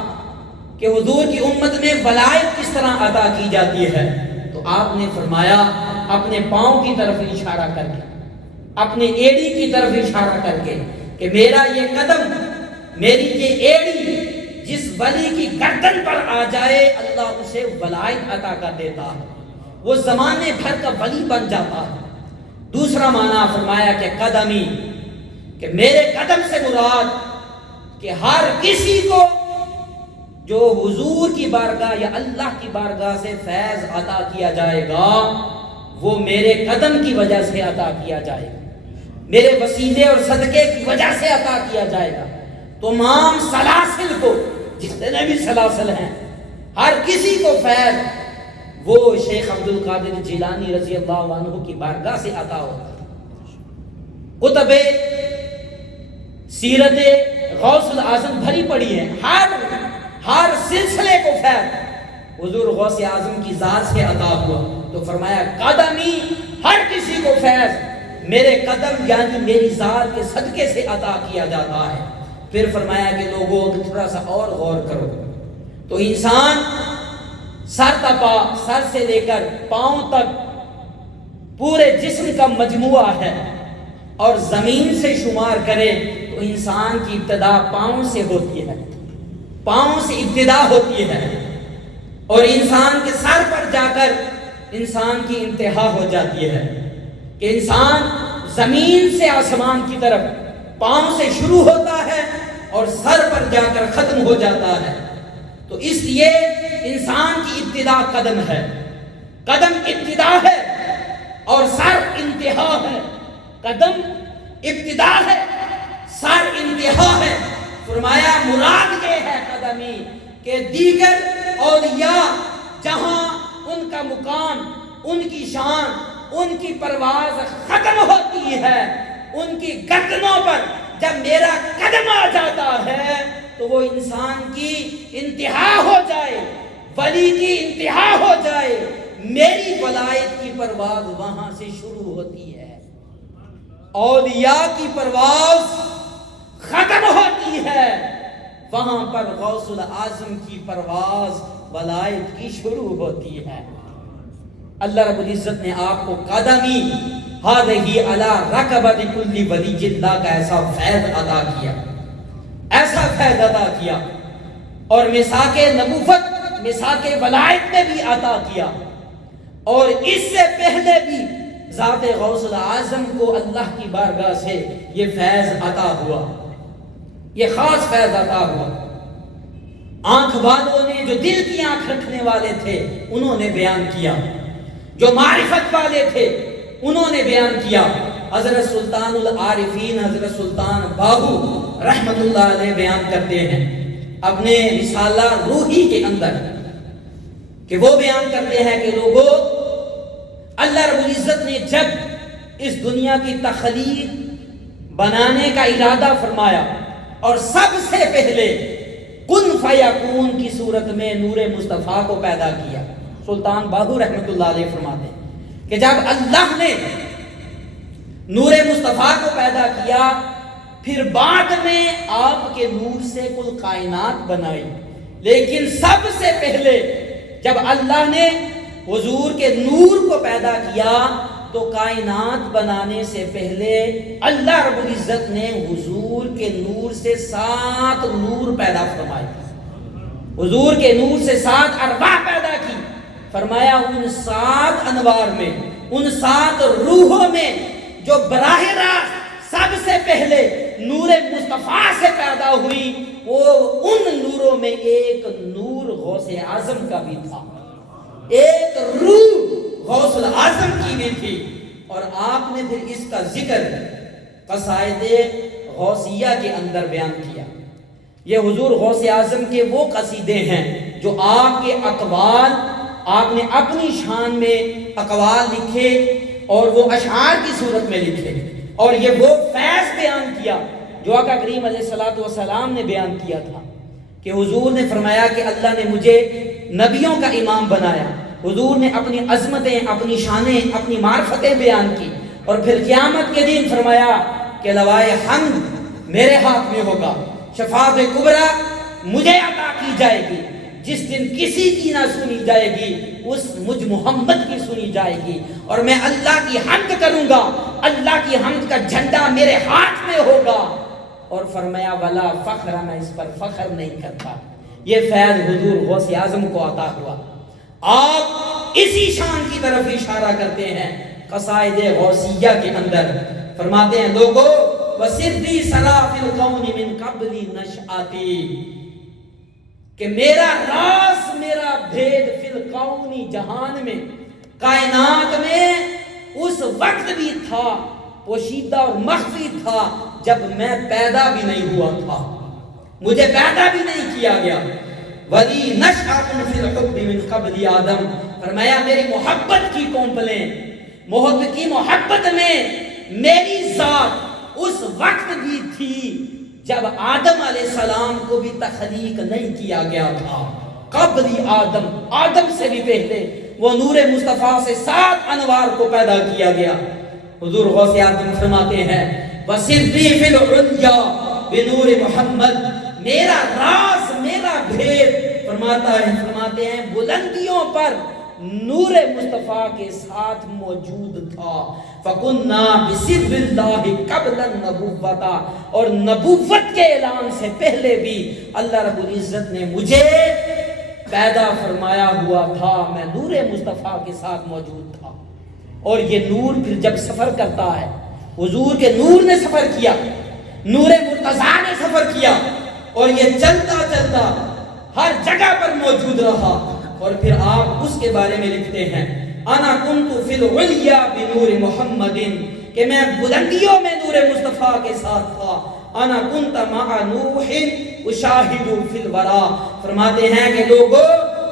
کہ حضور کی امت میں ولایت کس طرح عطا کی جاتی ہے، تو آپ نے فرمایا اپنے پاؤں کی طرف اشارہ کر کے، اپنے ایڑی کی طرف اشارہ کر کے کہ میرا یہ قدم، میری یہ ایڑی جس ولی کی گردن پر آ جائے اللہ اسے ولایت عطا کر دیتا ہے، وہ زمانے بھر کا ولی بن جاتا ہے۔ دوسرا معنی فرمایا کہ قدمی، کہ میرے قدم سے مراد کہ ہر کسی کو جو حضور کی بارگاہ یا اللہ کی بارگاہ سے فیض عطا کیا جائے گا وہ میرے قدم کی وجہ سے عطا کیا جائے گا، میرے وسیلے اور صدقے کی وجہ سے عطا کیا جائے گا۔ تمام سلاسل کو، جتنے بھی سلاسل ہیں، ہر کسی کو فیض وہ شیخ عبد القادر جیلانی رضی اللہ عنہ کی بارگاہ سے عطا ہوتا ہے۔ کتب سیرت غوث اعظم بھری پڑی ہے، ہر سلسلے کو فیض حضور غوث اعظم کی ذات سے عطا ہوا۔ تو فرمایا قدمی، ہر کسی کو فیض میرے قدم یعنی میری ذات کے صدقے سے عطا کیا جاتا ہے۔ پھر فرمایا کہ لوگوں تھوڑا سا اور غور کرو، تو انسان سر تپا، سر سے لے کر پاؤں تک پورے جسم کا مجموعہ ہے، اور زمین سے شمار کرے تو انسان کی ابتدا پاؤں سے ہوتی ہے، پاؤں سے ابتدا ہوتی ہے، اور انسان کے سر پر جا کر انسان کی انتہا ہو جاتی ہے۔ کہ انسان زمین سے آسمان کی طرف پاؤں سے شروع ہوتا ہے اور سر پر جا کر ختم ہو جاتا ہے. تو اس لیے انسان کی ابتدا قدم ہے، قدم ابتدا ہے اور سر انتہا ہے. قدم ابتدا ہے، سر انتہا ہے. فرمایا مراد یہ ہے قدمی کہ دیگر اولیاء جہاں ان کا مقام، ان کی شان، ان کی پرواز ختم ہوتی ہے، ان کی گردنوں پر جب میرا قدم آ جاتا ہے تو وہ انسان کی انتہا ہو جائے، ولی کی انتہا ہو جائے. میری ولایت کی پرواز وہاں سے شروع ہوتی ہے، اولیاء کی پرواز ختم ہوتی ہے، وہاں پر غوث الاعظم کی پرواز ولایت کی شروع ہوتی ہے. اللہ رب العزت نے آپ کو قدمی ہذہ علی رکبۃ کل ولی اللہ کا ایسا فیض عطا کیا، ایسا فیض عطا کیا، اور میثاق نبوت، میثاق ولایت میں بھی عطا کیا. اور اس سے پہلے بھی ذات غوث الاعظم کو اللہ کی بارگاہ سے یہ فیض عطا ہوا، یہ خاص فیض عطا ہوا. آنکھ والوں نے، جو دل کی آنکھ رکھنے والے تھے، انہوں نے بیان کیا، جو معرفت والے تھے انہوں نے بیان کیا. حضرت سلطان العارفین حضرت سلطان باہو رحمت اللہ علیہ بیان کرتے ہیں اپنے رسالہ روحی کے اندر، کہ وہ بیان کرتے ہیں کہ لوگوں، اللہ رب العزت نے جب اس دنیا کی تخلیق بنانے کا ارادہ فرمایا اور سب سے پہلے کن فیکون کی صورت میں نور مصطفیٰ کو پیدا کیا. سلطان باہو رحمت اللہ علیہ فرماتے ہیں کہ جب اللہ نے نور مصطفیٰ کو پیدا کیا، پھر بعد میں آپ کے نور سے کل کائنات بنائی، لیکن سب سے پہلے جب اللہ نے حضور کے نور کو پیدا کیا تو کائنات بنانے سے پہلے اللہ رب العزت نے حضور کے نور سے 7 نور پیدا فرمائے. حضور کے نور سے 7 ارواح پیدا کی. فرمایا ان 7 انوار میں، ان 7 روحوں میں جو براہ راست سب سے پہلے نور مصطفیٰ سے پیدا ہوئی، وہ ان نوروں میں ایک نور غوث اعظم کا بھی تھا، ایک روح غوث الاعظم کی بھی تھی. اور آپ نے پھر اس کا ذکر قصائد غوثیہ کے اندر بیان کیا. یہ حضور غوث اعظم کے وہ قصیدے ہیں جو آپ کے اقوال، آپ نے اپنی شان میں اقوال لکھے اور وہ اشعار کی صورت میں لکھے، اور یہ وہ فیض بیان کیا جو آقا کریم علیہ الصلوۃ والسلام نے بیان کیا تھا کہ حضور نے فرمایا کہ اللہ نے مجھے نبیوں کا امام بنایا. حضور نے اپنی عظمتیں، اپنی شانیں، اپنی معرفتیں بیان کی، اور پھر قیامت کے دن فرمایا کہ لوائے حمد میرے ہاتھ میں ہوگا، شفاعت کبریٰ مجھے عطا کی جائے گی. جس دن کسی کی نہ سنی جائے گی، اس مجھ محمد کی سنی جائے گی، اور میں اللہ کی حمد کروں گا، اللہ کی حمد کا جھنڈا میرے ہاتھ میں ہوگا. اور فرمایا ولا فخر، میں اس پر فخر نہیں کرتا. یہ فیض حضور غوث اعظم کو عطا ہوا. آپ اسی شان کی طرف اشارہ کرتے ہیں قصائد غوثیہ کے اندر. فرماتے ہیں لوگوں وَسِرِّي سَرَا فِي الْقَوْنِ مِنْ قَبْلِ نَشْأَتِي، کہ میرا راز، میرا بھید فی القونی، جہان میں، کائنات میں اس وقت بھی تھا، پوشیدہ اور مخفی تھا جب میں پیدا بھی نہیں ہوا تھا، مجھے پیدا بھی نہیں کیا گیا. وَلِي نَشْأَةٌ فِي الْحُبِّ مِنْ قَبْلِ آدم، فرمایا میری محبت کی کونپلیں، محبت کی محبت میں میری ذات اس وقت بھی تھی جب آدم علیہ السلام کو بھی تخلیق نہیں کیا گیا تھا. قبل آدم، آدم سے بھی پہلے وہ نور مصطفیٰ سے 7 انوار کو پیدا کیا گیا. حضور غوث اعظم فرماتے ہیں وَسِرِّي فِي الْعُلْيَا بِنُورِ محمد، میرا راز، میرا بھید، فرماتے ہیں بلندیوں پر نور مصطفیٰ کے ساتھ موجود تھا. فَكُنَّا بِسِرِّ اللَّهِ قَبْلَ النَّبُوَّةِ، اور نبوت کے اعلان سے پہلے بھی اللہ رب العزت نے مجھے پیدا فرمایا ہوا تھا، میں نور مصطفیٰ کے ساتھ موجود تھا. اور یہ نور پھر جب سفر کرتا ہے، حضور کے نور نے سفر کیا، نور مرتضیٰ نے سفر کیا، اور یہ چلتا چلتا ہر جگہ پر موجود رہا، اور پھر آپ اس کے بارے میں لکھتے ہیں انا کنت فی العلیا بنور محمد، کہ میں بلندیوں میں نور مصطفیٰ کے ساتھ تھا، انا کنت مع نوح اشاہد فی الورا، فرماتے ہیں کہ لوگوں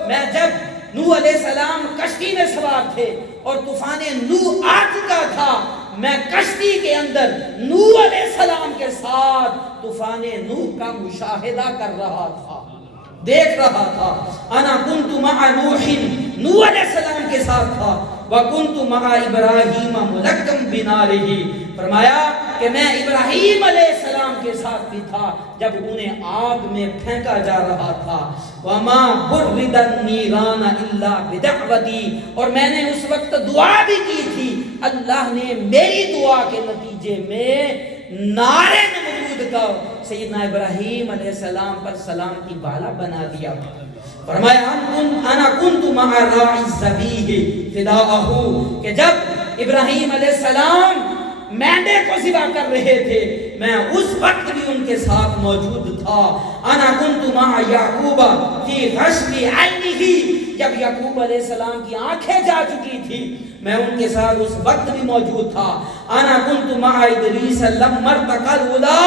میں جب نوح علیہ السلام کشتی میں سوار تھے اور طوفان نوح آ چکا تھا، میں کشتی کے اندر نوح علیہ السلام کے ساتھ طوفان نوح کا مشاہدہ کر رہا تھا، دیکھ رہا تھا۔ انا کنت مع نوح، نوح علیہ السلام کے ساتھ تھا، وکنت مع ابراہیم ملکم بنارہ، فرمایا کہ میں ابراہیم علیہ السلام کے ساتھ بھی تھا جب انہیں آگ میں پھینکا جا رہا تھا، وما برد النیران الا بدعوتی، اور میں نے اس وقت دعا بھی کی تھی، اللہ نے میری دعا کے نتیجے میں نارے نمرود کا سیدنا ابراہیم علیہ السلام پر سلام کی بالا بنا دیا۔ فرمایا انا کنت مع راعی الذبیح فداءہ، کہ جب ابراہیم علیہ السلام مینڈے کو ذبح کر رہے تھے میں اس وقت بھی ان کے ساتھ موجود تھا۔ انا کنت مع یعقوب فی غشم عینہ، جب یعقوب علیہ السلام کی آنکھیں جا چکی تھی میں ان کے ساتھ اس وقت بھی موجود تھا۔ انا کنت مع ادریس لما ارتقى العلا،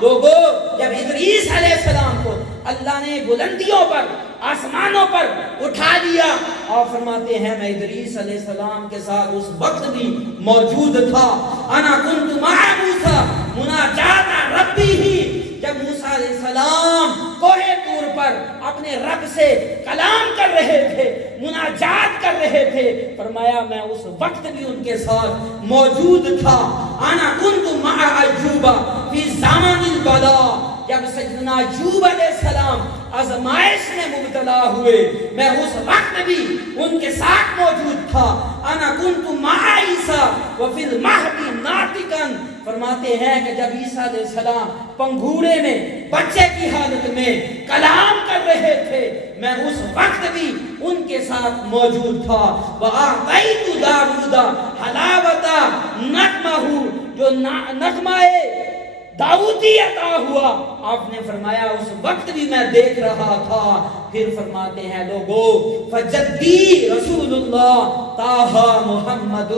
لوگوں جب ادریس علیہ السلام کو اللہ نے بلندیوں پر آسمانوں پر اٹھا لیا، اور فرماتے ہیں میں ادریس علیہ السلام کے ساتھ اس وقت بھی موجود تھا۔ انا کنت مع موسیٰ مناجات ربی، جب موسیٰ علیہ السلام کوہ طور پر اپنے رب سے کلام کر رہے تھے، مناجات کر رہے تھے، فرمایا میں اس وقت بھی ان کے ساتھ موجود تھا۔ انا کنت مع ایوب فی زمان البلاء، جب سیدنا ایوب علیہ السلام آزمائش میں مبتلا ہوئے میں اس وقت بھی ان کے ساتھ موجود تھا۔ انا کنت مع عیسیٰ وفی المہد ناطقا، فرماتے ہیں کہ جب عیسیٰ علیہ السلام پنگھوڑے میں بچے کی حالت میں کلام کر رہے تھے میں اس وقت بھی ان کے ساتھ موجود تھا۔ وَأَعْطَيْتُ دَاوُودَ حَلَاوَةَ نَغْمَهُ، جو نغمہ داؤدی عطا ہوا آپ نے فرمایا اس وقت بھی میں دیکھ رہا تھا۔ پھر فرماتے ہیں لوگوں فجدی رسول اللہ طٰہٰ محمد،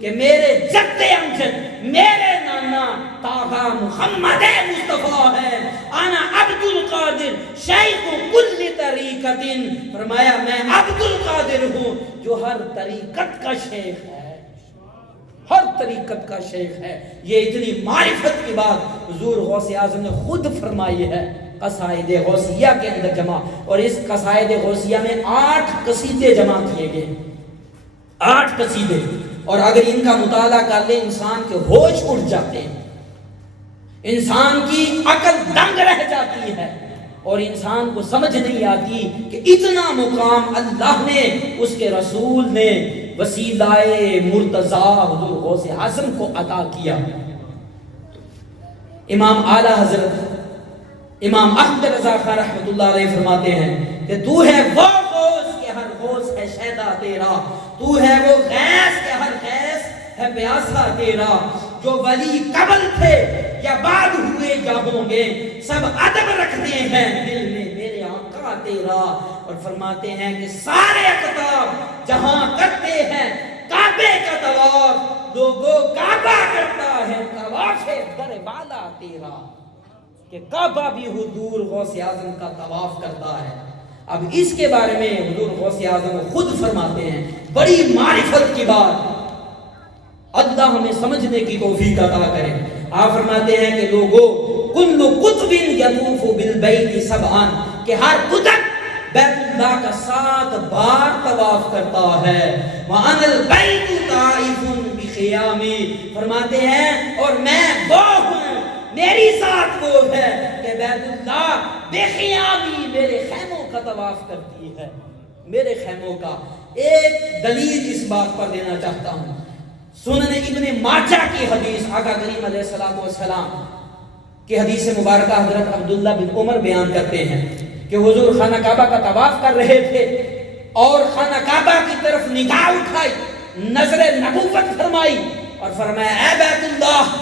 کہ میرے جد امجد میرے نانا طٰہٰ محمد مصطفیٰ ہے۔ انا عبد القادر شیخ کل طریقت، فرمایا میں عبد القادر ہوں جو ہر طریقت کا شیخ ہے، ہر طریقت کا شیخ ہے۔ یہ اتنی معرفت کی بات حضور غوث اعظم نے خود فرمائی ہے قصائد غوثیہ کے اندر جمع، اور اس قصائد غوثیہ میں 8 قصیدے جمع کیے گئے، 8 قصیدے، اور اگر ان کا مطالعہ کر لے انسان کے ہوش اڑ جاتے ہیں، انسان کی عقل دنگ رہ جاتی ہے، اور انسان کو سمجھ نہیں آتی کہ اتنا مقام اللہ نے اس کے رسول نے وسیلہ مرتضیٰ حضور غوث اعظم کو عطا کیا۔ امام اعلیٰ حضرت امام احمد رضا خان رحمۃ اللہ علیہ فرماتے ہیں کہ تو ہے وہ غوث کہ ہر غوث ہے شیدا تیرا، تو ہے وہ غیث کہ ہر غیث ہے پیاسا تیرا، جو ولی قبل تھے یا بعد ہوئے یا ہوں گے سب ادب رکھتے ہیں دل میں میرے آقا تیرا۔ اور فرماتے ہیں کہ سارے اقطاب جہاں کرتے ہیں کعبے کا طواف، لوگوں کعبہ کرتا ہے طواف در والا تیرا، کہ کعبہ بھی حضور غوث اعظم کا طواف کرتا ہے۔ اب اس کے بارے میں حضور غوث اعظم خود فرماتے ہیں، بڑی معرفت کی بات، اللہ ہمیں سمجھنے کی توفیق عطا کرے۔ آپ فرماتے ہیں کہ لوگوں کل قطب یطوف بالبیت سبعا، کہ ہر قطب بیت اللہ کا 7 بار طواف کرتا ہے۔ وَأَنَا الْبَيْتُ طَائِفٌ بِخِيَامِ، فرماتے ہیں اور میں وہ ہوں، میری ذات وہ ہے کہ بیت اللہ بے خیامی میرے خیموں کا طواف کرتی ہے، میرے خیموں کا۔ ایک دلیل اس بات پر دینا چاہتا ہوں، سنن ابن ماجہ کی حدیث آقا کریم علیہ السلام کی حدیث مبارکہ حضرت عبداللہ بن عمر بیان کرتے ہیں کہ حضور خانہ کعبہ کا طواف کر رہے تھے اور خانہ کعبہ کی طرف نگاہ اٹھائی نظر نبوت فرمائی اور فرمایا اے بیت اللہ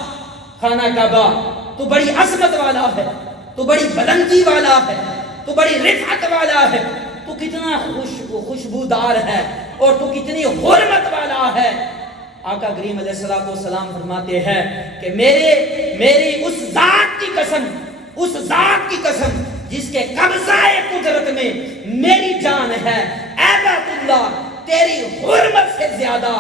خانہ کعبہ تو بڑی عظمت والا ہے، تو بڑی بلندی والا ہے، تو بڑی رفعت والا ہے، تو کتنا خوشبودار ہے اور تو کتنی حرمت والا ہے۔ آقا کریم علیہ السلام فرماتے ہیں کہ میری اس ذات کی قسم، اس ذات کی قسم جس کے قبضہ قدرت میں میری جان ہے، اے بیت اللہ تیری حرمت سے زیادہ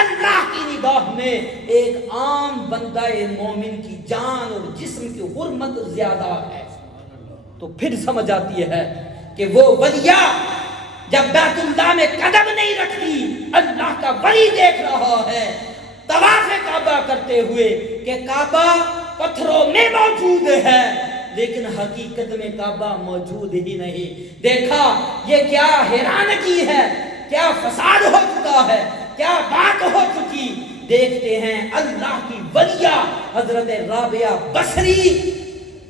اللہ کی نگاہ میں ایک عام بندہ مومن کی جان اور جسم کی حرمت زیادہ ہے۔ تو پھر سمجھ آتی ہے کہ وہ ولیہ جب بیت اللہ میں قدم نہیں رکھتی، اللہ کا ولی دیکھ رہا ہے طواف کعبہ کرتے ہوئے کہ کعبہ پتھروں میں موجود ہے لیکن حقیقت میں کعبہ موجود ہی نہیں۔ دیکھا یہ کیا حیرانگی ہے، کیا فساد ہو چکا ہے، کیا بات ہو چکی۔ دیکھتے ہیں اللہ کی ولیہ حضرت رابعہ بصری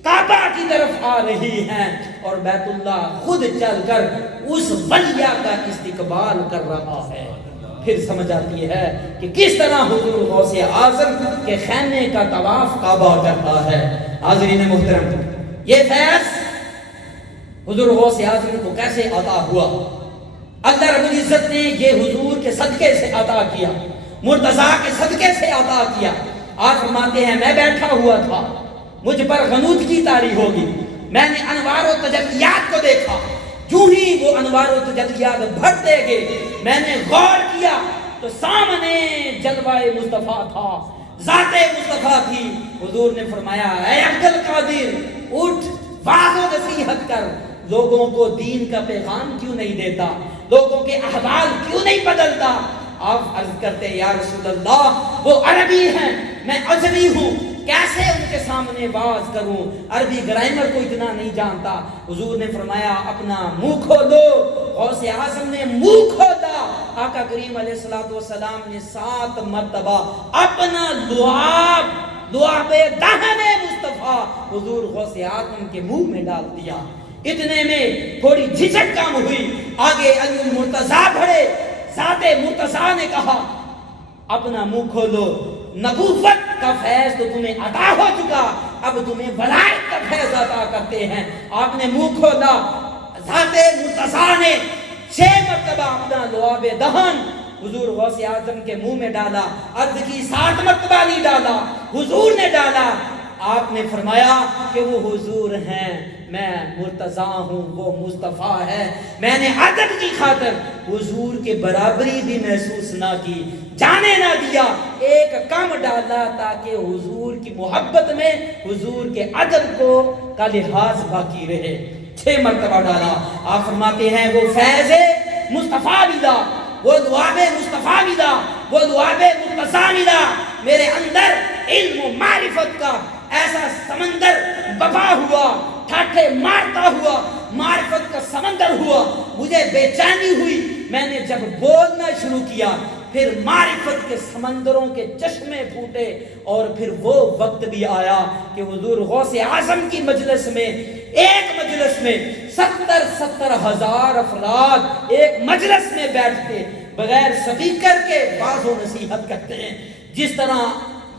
کعبہ کی طرف آ رہی ہیں اور بیت اللہ خود چل کر اس ولیہ کا استقبال کر رہا ہے۔ پھر سمجھ آتی ہے کہ کس طرح حضور غوث اعظم کے خیمے کا طواف کعبہ کرتا ہے۔ حاضرین محترم، یہ فیض حضور غوث اعظم کو کیسے عطا ہوا؟ اللہ رب العزت نے یہ حضور کے صدقے سے عطا کیا، مرتضیٰ کے صدقے سے عطا کیا۔ آپ فرماتے ہیں میں بیٹھا ہوا تھا، مجھ پر غنود کی طاری ہوگی، میں نے انوار و تجلیات کو دیکھا، جو ہی وہ انوار و تجلیات بڑھتے گئے میں نے غور کیا تو سامنے جلوہ مصطفیٰ تھا، ذات مصطفیٰ تھی۔ حضور نے فرمایا اے عبد القادر اٹھ وعظ و نصیحت کر، لوگوں کو دین کا پیغام کیوں نہیں دیتا، لوگوں کے احوال کیوں نہیں بدلتا؟ آپ عرض کرتے یا رسول اللہ وہ عربی ہیں، میں عجمی ہوں، کیسے ان کے سامنے واز کروں، عربی گرامر کو اتنا نہیں جانتا۔ حضور نے فرمایا اپنا منہ کھولو۔ غوث اعظم نے منہ کھولا، آقا کریم علیہ السلام نے 7 مرتبہ اپنا لعاب دہن مصطفیٰ حضور غوث اعظم کے منہ میں ڈال دیا۔ اتنے میں تھوڑی جھجک کم ہوئی، آگے علی المرتضیٰ بڑھے، ذات مرتضیٰ نے کہا اپنا منہ کھولو، نبوت کا فیض تو تمہیں عطا ہو چکا، اب تمہیں ولایت کا فیض عطا کرتے ہیں۔ آپ نے منہ کھولا، ذات مرتضیٰ نے 6 مرتبہ اپنا لعاب دہن حضور غوث اعظم کے منہ میں ڈالا، عرض کی 7 مرتبہ نہیں ڈالا، حضور نے ڈالا۔ آپ نے فرمایا کہ وہ حضور ہیں، میں مرتضیٰ ہوں، وہ مصطفیٰ ہے۔ میں نے ادب کی خاطر حضور کے برابری بھی محسوس نہ کی، جانے نہ دیا، ایک کم ڈالا تاکہ حضور کی محبت میں حضور کے ادب کو کا لحاظ باقی رہے۔ 6 مرتبہ ڈالا۔ آپ فرماتے ہیں وہ فیض مصطفیٰ ملا، وہ دعاب مصطفیٰ ملا، وہ دعاب مرتضیٰ ملا، میرے اندر علم و معرفت کا ایسا سمندر ببا ہوا، ٹھاٹھے مارتا ہوا، معرفت کا سمندر ہوا، مجھے بے چینی ہوئی۔ میں نے جب بولنا شروع کیا پھر معرفت کے سمندروں کے چشمے پھوٹے، اور پھر وہ وقت بھی آیا کہ حضور غوث اعظم کی مجلس میں، ایک مجلس میں 70 ہزار افراد ایک مجلس میں بیٹھتے بغیر سپیکر کے واعظ و نصیحت کرتے ہیں۔ جس طرح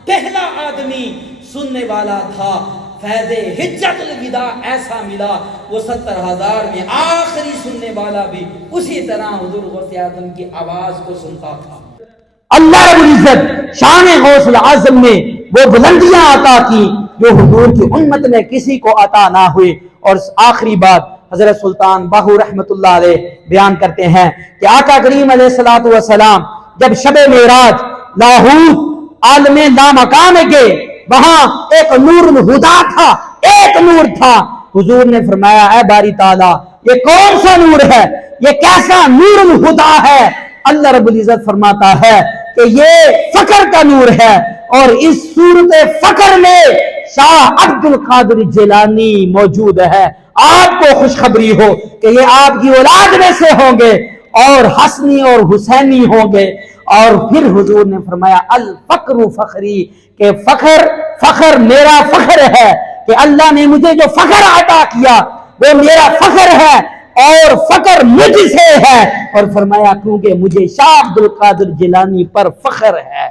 پہلا آدمی سننے والا تھا، فیض حجت الوداع ایسا ملا، وہ 70 ہزار میں آخری سننے والا بھی اسی طرح حضور غوث اعظم کی آواز کو سنتا تھا۔ اللہ رب العزت شان غوث اعظم نے وہ بلندیاں عطا کی جو حضور کی امت میں کسی کو عطا نہ ہوئی۔ اور آخری بات حضرت سلطان باہو رحمت اللہ علیہ بیان کرتے ہیں کہ آقا کریم علیہ السلام جب شب معراج لاہور عالم لامکان گئے، وہاں ایک نور الہدا تھا، ایک نور تھا۔ حضور نے فرمایا اے باری تعالیٰ یہ کون سا نور ہے، یہ کیسا نور الہدا ہے؟ اللہ رب العزت فرماتا ہے کہ یہ فقر کا نور ہے، اور اس صورت فقر میں شاہ عبد القادر جیلانی موجود ہے۔ آپ کو خوشخبری ہو کہ یہ آپ کی اولاد میں سے ہوں گے اور حسنی اور حسینی ہوں گے۔ اور پھر حضور نے فرمایا الفقر فخری، کہ فخر میرا فخر ہے، کہ اللہ نے مجھے جو فخر عطا کیا وہ میرا فخر ہے۔ اور فخر مجھ سے ہے، اور فرمایا کیونکہ مجھے شاہ عبد القادر جیلانی پر فخر ہے،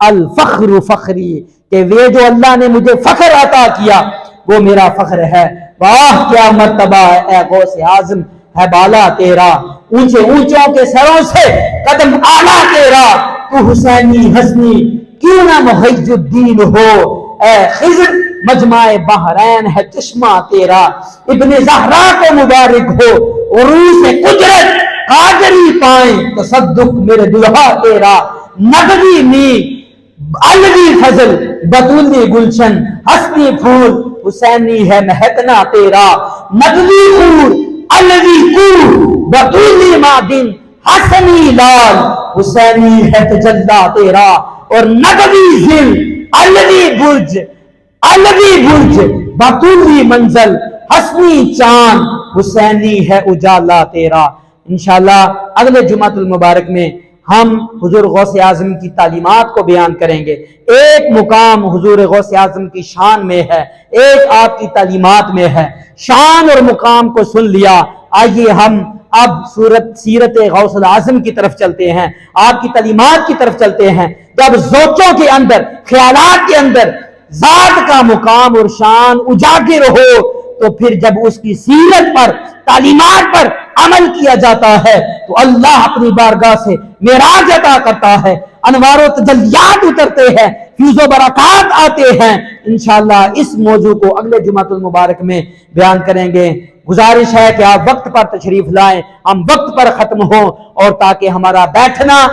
الفخر فخری، کہ وہ جو اللہ نے مجھے فخر عطا کیا وہ میرا فخر ہے۔ واہ کیا مرتبہ ہے اے غوث اعظم، ہے بالا تیرا، اونچے اونچوں کے سروں سے قدم اعلیٰ تیرا، تو حسینی حسنی کیوں نہ محی الدین ہو، اے خضر مجمع بحرین ہے چشمہ تیرا، ابن زہرا کو مبارک ہو، عروس قدرت قادری پائیں، تصدق میرے دلہا تیرا، نبوی می علوی فضل بطولی گلشن حسنی پھول، حسینی ہے مہکنا تیرا، نبوی خور علوی کور بطولی مادن حسنی لال، حسینی ہے تجلا تیرا، اور نبوی ذل علوی برج بطولی منزل حسنی چاند، حسینی ہے اجالا تیرا۔ انشاءاللہ اگلے جمعۃ المبارک میں ہم حضور غوث اعظم کی تعلیمات کو بیان کریں گے۔ ایک مقام حضور غوث اعظم کی شان میں ہے، ایک آپ کی تعلیمات میں ہے۔ شان اور مقام کو سن لیا، آئیے ہم اب سیرت غوث اعظم کی طرف چلتے ہیں، آپ کی تعلیمات کی طرف چلتے ہیں۔ جب سوچوں کے اندر، خیالات کے اندر ذات کا مقام اور شان اجاگر ہو تو پھر جب اس کی سیرت پر، تعلیمات پر عمل کیا جاتا ہے تو اللہ اپنی بارگاہ سے معراج عطا کرتا ہے، انوار و تجلیات اترتے ہیں، فیض و برکات آتے ہیں۔ انشاءاللہ اس موضوع کو اگلے جمعۃ المبارک میں بیان کریں گے۔ گزارش ہے کہ آپ وقت پر تشریف لائیں، ہم وقت پر ختم ہوں، اور تاکہ ہمارا بیٹھنا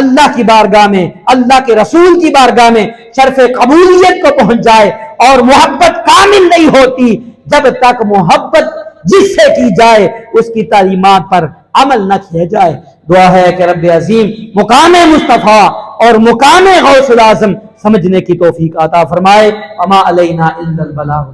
اللہ کی بارگاہ میں، اللہ کے رسول کی بارگاہ میں شرف قبولیت کو پہنچ جائے۔ اور محبت کامل نہیں ہوتی جب تک محبت جس سے کی جائے اس کی تعلیمات پر عمل نہ کیا جائے۔ دعا ہے کہ رب عظیم مقام مصطفیٰ اور مقام غوث اعظم سمجھنے کی توفیق عطا فرمائے۔ وما علینا الا البلاغ۔